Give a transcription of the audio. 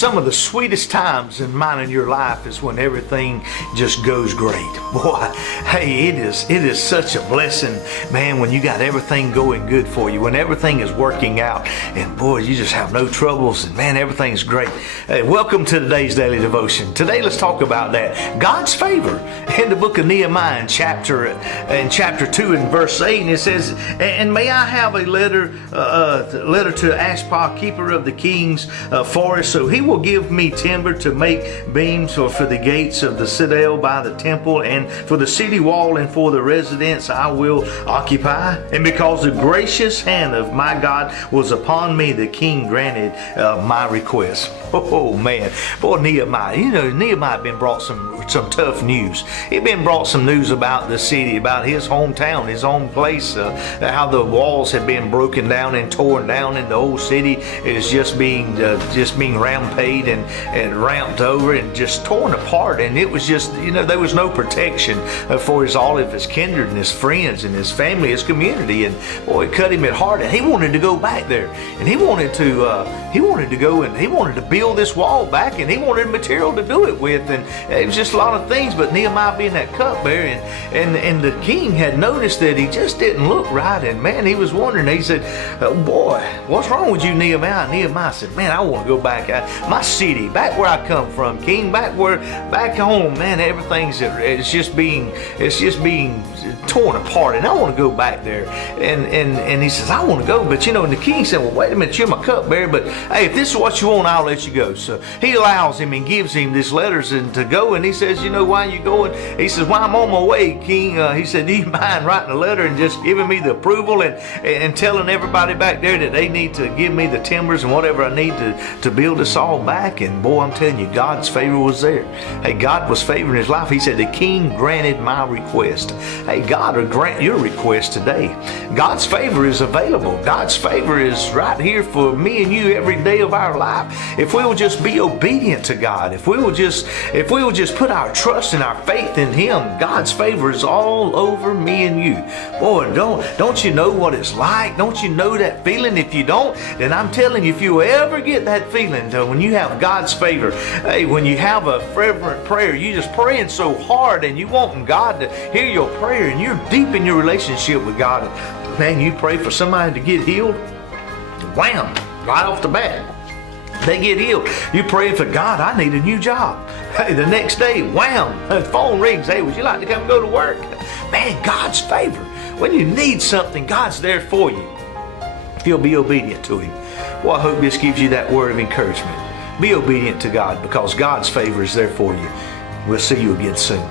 some of the sweetest times in mine and your life is when everything just goes great. Boy, hey, it is such a blessing, man, when you got everything going good for you, when everything is working out, and boy, you just have no troubles, and man, everything's great. Hey, welcome to today's daily devotion. Today, let's talk about that. God's favor. In the book of Nehemiah in chapter 2 and verse 8, and it says, "And may I have a letter to Ashpa, keeper of the king's forest, so he will give me timber to make beams for the gates of the citadel by the temple, and for the city wall, and for the residence I will occupy. And because the gracious hand of my God was upon me, the king granted my request." Oh man, boy, Nehemiah. You know, Nehemiah had been brought some tough news. He'd been brought some news about the city, about his hometown, his own place, how the walls had been broken down and torn down, and the old city is just being rampaged and ramped over and just torn apart. And it was just, you know, there was no protection for all of his kindred and his friends and his family, his community. And boy, it cut him at heart. And he wanted to go back there, and he wanted to go and he wanted to build this wall back, and he wanted material to do it with, and it was just a lot of things. But Nehemiah being that cupbearer, and the king had noticed that he just didn't look right, and man, he was wondering. He said, "Boy, what's wrong with you, Nehemiah?" Nehemiah said, "Man, I want to go back, my city, back where I come from, king, back home, man. Everything's it's just being torn apart, and I want to go back there." And he says, "I want to go," but you know, and the king said, "Well, wait a minute, you're my cupbearer, but hey, if this is what you want, I'll let you go." So he allows him and gives him these letters and to go. And he says, "You know why you going?" He says, "Well, I'm on my way, king." He said, "Do you mind writing a letter and just giving me the approval and telling everybody back there that they need to give me the timbers and whatever I need to build us all back?" And boy, I'm telling you, God's favor was there. Hey, God was favoring his life. He said, "The king granted my request." Hey, God will grant your request today. God's favor is available. God's favor is right here for me and you every day of our life. If we will just be obedient to God, if we will just put our trust and our faith in him, God's favor is all over me and you. Boy, don't you know what it's like? Don't you know that feeling? If you don't, then I'm telling you, if you ever get that feeling, when you have God's favor, hey, when you have a fervent prayer, you just praying so hard and you wanting God to hear your prayer, and you're deep in your relationship with God, man, you pray for somebody to get healed, wham, right off the bat, they get healed. You pray for, "God, I need a new job." Hey, the next day, wham, the phone rings. "Hey, would you like to come go to work?" Man, God's favor. When you need something, God's there for you if you'll be obedient to him. Well, I hope this gives you that word of encouragement. Be obedient to God, because God's favor is there for you. We'll see you again soon.